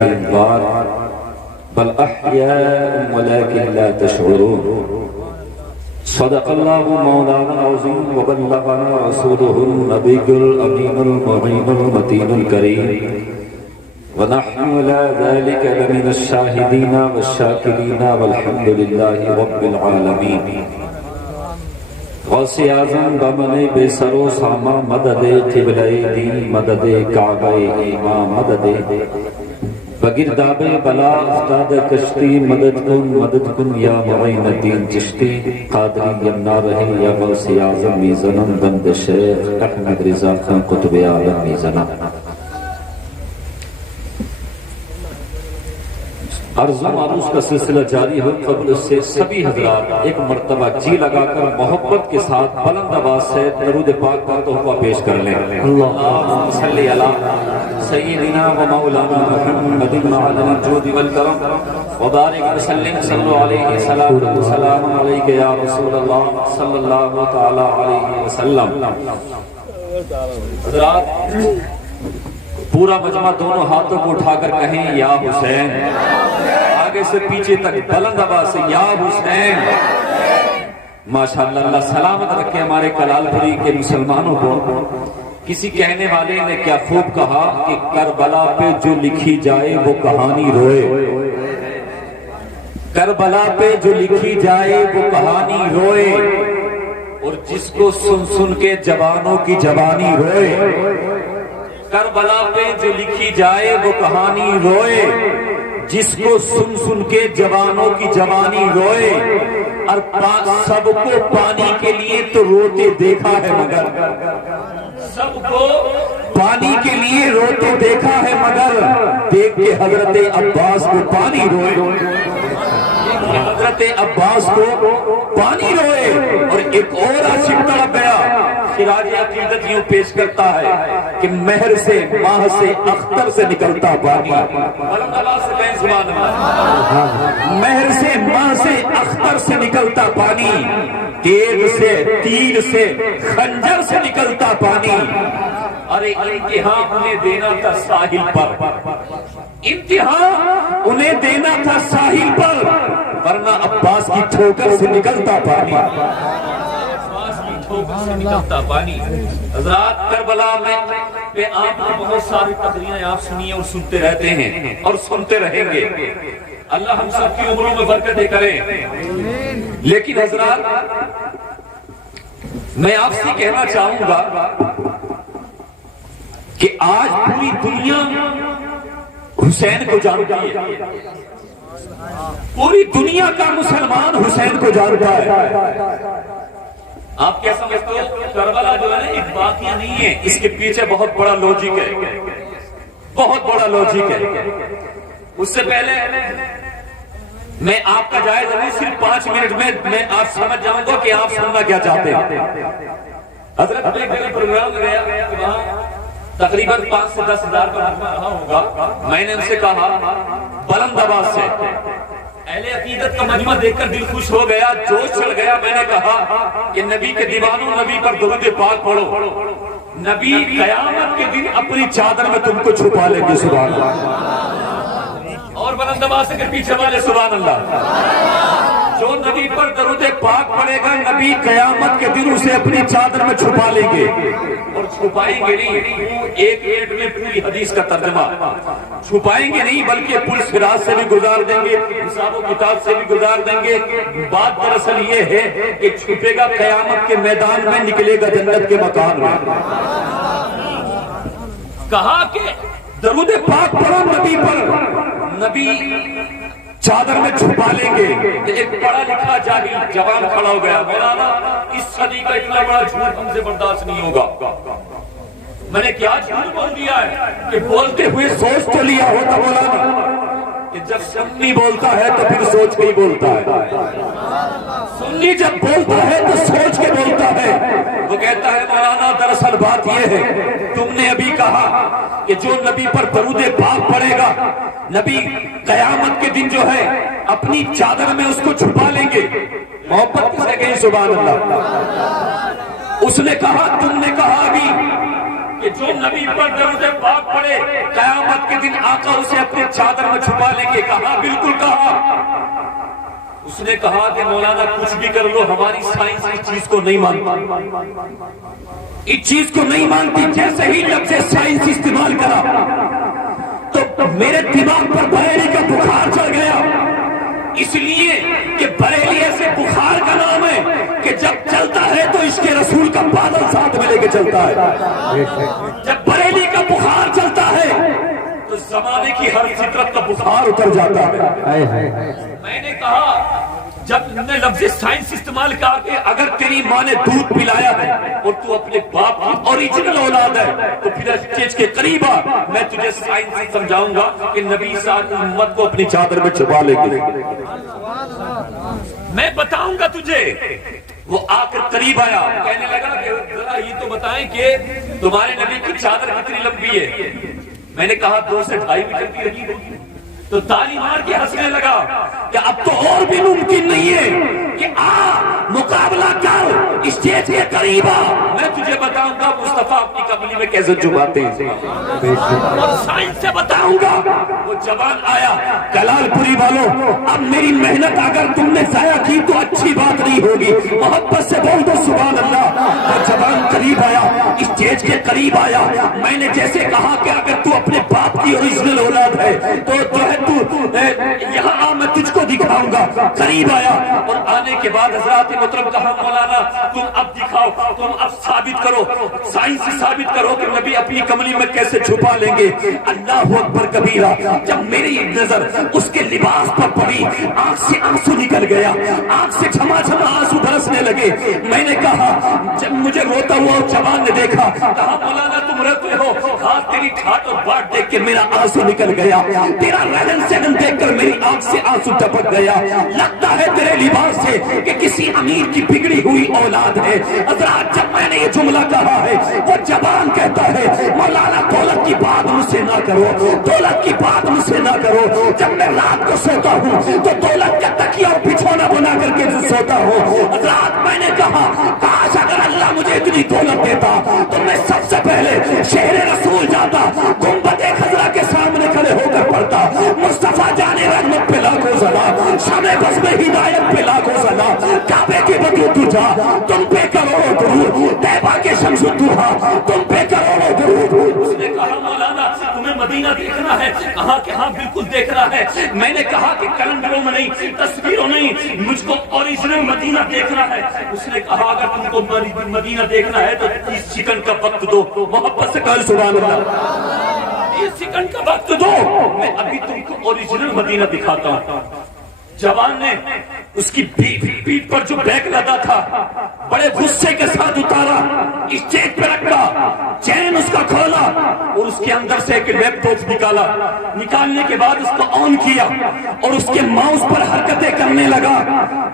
البار بل أحياء ولكن لا تشعرون صدق الله مولانا العظيم وبلغنا رسوله النبي الأمين المعين المتين الكريم ونحن على ذلك لمن الشاهدين والشاكرين والحمد لله رب العالمين غوث اعظم بمن بے سر و ساما مدد قبلہ دین مدد کعبہ ایمان مدد بگرداب بلا افتاد کشتی مدد کن یا معین الدین چشتی قادری یمنا رہے یا غوث اعظم میزنم بند شیخ احمد رضا خان قطب عالم میزنم عرض و معروض کا سلسلہ جاری ہو قبل اس سے سبھی حضرات ایک مرتبہ جی لگا کر محبت کے ساتھ بلند آواز سے درود پاک کا تحفہ پیش کر لیں اللہم صلی علی سیدنا و مولانا محمد معلم الجود والکرم وبارک وسلم صلی علیہ سلام علیک یا رسول اللہ صلی اللہ تعالی علیہ وسلم. حضرات پورا مجمع دونوں ہاتھوں کو اٹھا کر کہیں یا حسین، آگے سے پیچھے تک بلند آواز سے یا حسین. ماشاءاللہ اللہ سلامت رکھے ہمارے کلال پوری کے مسلمانوں کو. کسی کہنے والے نے کیا خوب کہا کہ کربلا پہ جو لکھی جائے وہ کہانی روئے، کربلا پہ جو لکھی جائے وہ کہانی روئے، اور جس کو سن سن کے جوانوں کی جوانی روئے. کربلا پہ جو لکھی جائے وہ کہانی روئے، جس کو سن سن کے جوانوں کی جوانی روئے. اور سب کو پانی کے لیے تو روتے دیکھا ہے مگر، سب کو پانی کے لیے روتے دیکھا ہے مگر دیکھ کے حضرت عباس کو پانی روئے، حضرت عباس کو پانی روئے. اور ایک اور عاشق تڑپ گیا. خراج عقیدت یوں پیش کرتا ہے کہ مہر سے ماہ سے اختر سے نکلتا پانی. مہر سے ماہ سے اختر سے نکلتا پانی، تیغ سے تیر سے خنجر سے نکلتا پانی. ارے امتحان انہیں دینا تھا ساحل پر، امتحان انہیں دینا تھا ساحل پر، ورنہ عباس کی ٹھوکر سے نکلتا پانی، سے نکلتا پانی. حضرات کربلا میں آپ کو بہت ساری تقریریں آپ سنیے اور سنتے رہتے ہیں اور سنتے رہیں گے. اللہ ہم سب کی عمروں میں برکتیں کرے. لیکن حضرات میں آپ سے کہنا چاہوں گا کہ آج پوری دنیا حسین کو جانتی ہے، پوری دنیا کا مسلمان حسین کو جانتا ہے. آپ کیا سمجھتے ہو؟ کربلا جو ہے ایک واقعہ نہیں ہے، اس کے پیچھے بہت بڑا لوجک ہے، بہت بڑا لوجک ہے. اس سے پہلے میں آپ کا جائزہ نہیں، صرف 5 منٹ میں آپ سمجھ جاؤں گا کہ آپ سننا کیا چاہتے ہیں. حضرت ایک جگہ پروگرام گیا کہ وہاں تقریباً 5 سے 10 ہزار کا مجمع رہا ہوگا. میں نے ان سے کہا بلند آواز سے، اہل عقیدت کا مجمع دیکھ کر دل خوش ہو گیا، جوش چڑھ گیا. میں نے کہا کہ نبی کے دیوانوں نبی پر درود پاک پڑھو، نبی قیامت کے دن اپنی چادر میں تم کو چھپا لیں گے. سبحان اللہ. اور بلند آواز سے پیچھے والے سبحان اللہ. جو نبی پر درود پاک پڑے گا نبی قیامت کے دن اسے اپنی چادر میں چھپا لیں گے. اور چھپائیں گے نہیں ایک منٹ میں پوری حدیث کا ترجمہ، چھپائیں گے نہیں بلکہ پل صراط سے بھی گزار دیں گے، حساب و کتاب سے بھی گزار دیں گے. بات دراصل یہ ہے کہ چھپے گا قیامت کے میدان میں، نکلے گا جنت کے مکان میں. کہا کہ درود پاک پڑھو نبی پر، نبی چادر میں چھپا لیں گے. ایک پڑھا لکھا جاہل جوان کھڑا ہو گیا، مولانا اس صدی کا اتنا بڑا جھوٹ ہم سے برداشت نہیں ہوگا. میں نے کیا جھوٹ بول دیا ہے کہ بولتے ہوئے سوچ تو لیا ہوتا مولانا کہ جب سنی بولتا ہے تو پھر سوچ کے ہی بولتا ہے، سنی جب بولتا ہے تو سوچ کے بولتا ہے. وہ کہتا ہے مولانا دراصل بات یہ ہے تم نے ابھی کہا کہ جو نبی پر درود پاک پڑے گا نبی قیامت کے دن جو ہے اپنی چادر میں اس کو چھپا لیں گے. محبت سے کہیں سبحان اللہ. اس نے کہا تم نے کہا ابھی کہ جو نبی پر درود پاک پڑے قیامت کے دن آقا اسے اپنے چادر میں چھپا لیں گے. کہا بالکل کہا. اس نے کہا کہ مولانا کچھ بھی کر لو ہماری سائنس اس چیز کو نہیں مانتی, اس چیز کو نہیں مانتی. جیسے ہی لفظ سائنس استعمال کرا تو میرے دماغ پر بریلی کا بخار چڑھ گیا, اس لیے کہ بریلی ایسے بخار کا نام ہے کہ جب چلتا ہے تو عشق رسول کا بادل ساتھ میں لے کے چلتا ہے. جب بریلی کا بخار چلتا ہے تو زمانے کی ہر فطرت کا بخار اتر جاتا ہے. میں نے کہا جب نے لفظ سائنس استعمال کیا کہ اگر تیری ماں نے دودھ پلایا ہے اور تو اپنے باپ کی اوریجنل اولاد ہے تو پھر اسٹیج کے قریب آ, میں تجھے سائنس سمجھاؤں گا کہ نبی صاحب امت کو اپنی چادر میں چھپا لے گی. میں بتاؤں گا تجھے. وہ آ کر قریب آیا, کہنے لگا کہ ذرا یہ تو بتائیں کہ تمہارے نبی کی چادر کتنی لمبی ہے. میں نے کہا 2 سے 2.5 میٹر کی رہی ہوگی. تو تالی مار کے ہنسنے لگا کہ اب تو اور بھی ممکن نہیں ہے کہ مقابلہ کر, اسٹیج کے قریب آ, میں تجھے بتاؤں گا مصطفیٰ اپنی کملی میں کیسے چھپاتے ہیں, اور سائنس سے بتاؤں گا. وہ جوان آیا. کلال پوری والوں, اب میری محنت اگر تم نے ضائع کی تو اچھی بات نہیں ہوگی, محبت سے بول دو سبحان اللہ. وہ جوان قریب آیا, اسٹیج کے قریب آیا. میں نے جیسے کہا کہ اگر تو اپنے باپ کی اوریجنل اولاد ہے تو جو ہے تو یہاں آ, میں تجھ کو دکھاؤں گا. قریب آیا اور آنے کے بعد حضرات محترم کہا مولانا تم اب دکھاؤ, تم اب ثابت کرو, سائنس سے ثابت کرو کہ نبی اپنی کملی میں کیسے چھپا لیں گے. اللہ اکبر کبیرہ. جب میری نظر اس کے لباس پر پڑی آنکھ سے آنسو نکل گیا, آنکھ سے چھما چھما آنسو برسنے لگے. میں نے کہا جب مجھے روتا ہوا جوان نے دیکھا, کہا مولانا تم روتے ہو, ہاں تیری ٹھاٹ اور باٹ دیکھ کے میرا آنسو نکل گیا, تیرا رہن سہن دیکھ کر میری آنکھ سے آنسو ٹپک گیا. لگتا ہے تیرے لباس سے کہ کسی امیر کی بگڑی ہوئی اولاد ہے. حضرات جب میں نے یہ جملہ کہا ہے وہ جوان کہتا ہے مولانا دولت کی بات مجھ سے نہ کرو, دولت کی بات مجھ سے نہ کرو. جب میں رات کو سوتا ہوں تو دولت کا تکیہ اور بچھونا بنا کر کے سوتا ہوں. حضرات میں نے کہا کاش اگر اللہ مجھے اتنی دولت دیتا تو میں سب سے پہلے شہر رسول جاتا, گنبد خضرا کے سامنے کھڑے ہو کر پڑھتا مصطفیٰ جانے رحمت پہ لاکھوں سلام, شمع بس میں ہدایت پہ لاکھوں سلام, کعبے کے بدو تجھا تم پہ کروڑوں درود, طیبہ کے شمس الدوحا تم پہ کروڑوں درود. اس نے کہا مولانا تمہیں مدینہ دیکھنا ہے, کہا کہ ہاں بالکل دیکھنا ہے. میں نے کہا کہ کیلنڈروں میں نہیں, تصویروں نہیں, مجھ کو اوریجنل مدینہ دیکھنا ہے. اس نے کہا اگر تم کو مدینہ دیکھنا ہے تو 30 سیکنڈ کا وقت دو. محبت سے کہا سبحان اللہ. 30 سیکنڈ کا وقت دو, میں ابھی تم کو اوریجنل مدینہ دکھاتا ہوں. جوان نے اس کی پیٹ پر جو بیگ لدا تھا بڑے غصے کے ساتھ اتارا, اسٹیج پہ رکھا, چین اس کا کھولا اور اس کے اندر سے ایک لیپ ٹاپ نکالا. نکالنے کے بعد اس کو آن کیا اور اس کے ماؤس پر حرکتیں کرنے لگا.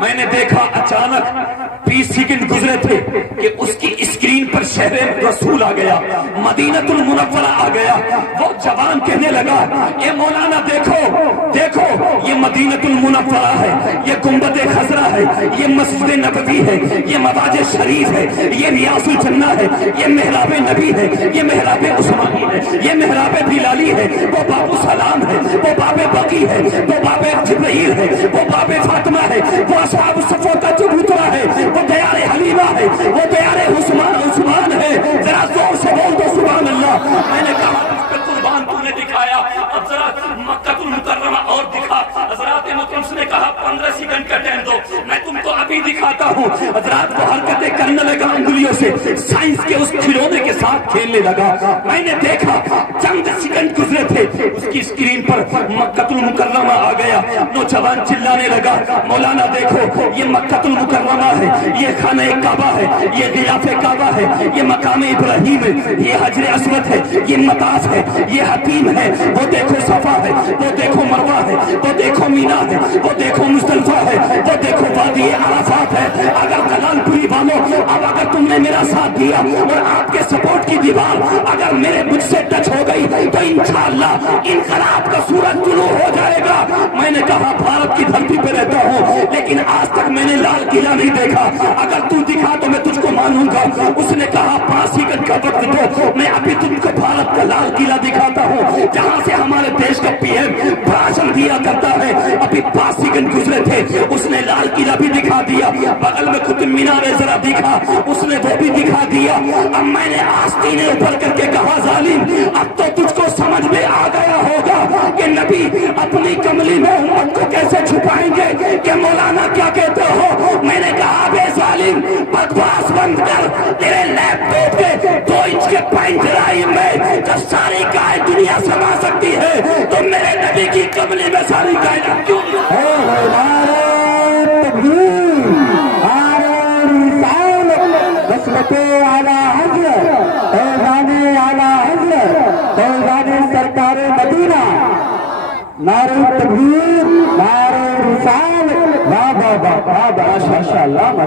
میں نے دیکھا اچانک 20 سیکنڈ گزرے تھے کہ اس کی اسکرین پر شہر رسول آ گیا, مدینہ المنورہ آ گیا. وہ جوان کہنے لگا اے مولانا دیکھو دیکھو, یہ مدینہ المنورہ ہے, یہ گنبد خضرا ہے, یہ مسجد نبوی ہے, یہ مواج شریف ہے, یہ ریاض الجنہ ہے, یہ محراب نبی ہے, یہ محراب عثمانی ہے, یہ محراب بلالی ہے, وہ باب سلام ہے, وہ باب بقی ہے, وہ باب جبرائیل ہے, وہ باب فاطمہ ہے, وہ اصحاب الصفوہ کا چبوترا ہے, وہ دیار حلیمہ ہے, وہ دیار عثمان ہے. ذرا زور سے بول دو سبحان اللہ. میں نے کہا اس پہ قربان تو نے دکھایا, اب ذرا مکہ المکرمہ اور دکھا. حضرات مکرم نے کہا 15 سیکنڈ کا ٹائم دو, میں تم کو ابھی دکھاتا ہوں. حضرات کو حرکتیں کرنے لگا انگلیوں سے, سائنس کے اس کھلونے کے ساتھ کھیلنے لگا. میں نے دیکھا چند سیکنڈ گزرے تھے, اس کی اسکرین پر مکہ المکرمہ آ گیا. نوجوان چلانے لگا مولانا دیکھو یہ مکہ المکرمہ ہے, یہ خانہ کعبہ ہے, یہ غلاف کعبہ ہے, یہ مقام ابراہیم ہے, یہ حجر اسود ہے, یہ مطاف ہے, یہ حتیم ہے, وہ دیکھو صفا ہے, وہ دیکھو مروہ ہے, وہ دیکھو مینا ہے, وہ دیکھو مزدلفہ ہے, وہ دیکھو وادی عرفات ہے. اگر کلال پوری والوں اب اگر تم نے میرا ساتھ دیا اور آپ کے سپورٹ کی دیوار اگر میرے مجھ سے ٹچ ہو گئی تو انشاءاللہ انقلاب کا سورج طلوع ہو جائے گا. میں نے کہا بھارت کی دھرتی پہ رہتا ہوں لیکن آج تک میں نے لال قلعہ نہیں دیکھا, اگر تو دکھا تو میں تجھ کو مانوں گا. اس نے کہا 5 سیکنڈ کا وقت دو, میں ابھی تم کو بھارت کا لال قلعہ دکھاتا ہوں جہاں سے ہمارے دیش کا پی ایم بھاشن دیا کرتا ہے. ابھی 5 سیکنڈ گزرے تھے, اس نے لال قلعہ بھی دکھا دیا, بغل میں قطب مینار ذرا دکھا, اس نے وہ بھی دکھا دیا. اب میں نے آستینے اوپر کر کے کہا ظالم اب تو تجھ کو سمجھ میں آ گیا ہوگا کہ نبی اپنی کملی میں امت کو کیسے چھپائیں گے کہ مولانا کیا کہتے ہو. میں نے کہا بے ظالم بکواس بند کر, تیرے لیپ ٹاپ کے 2 انچ کے پین ڈرائیو میں جب ساری کائنات دنیا سما سکتی ہے تو میرے نبی کی کملی میں ساری کائنات کیوں سرکار مدینہ نعرہ تکبیر نعرہ رسالت. ماشاء اللہ.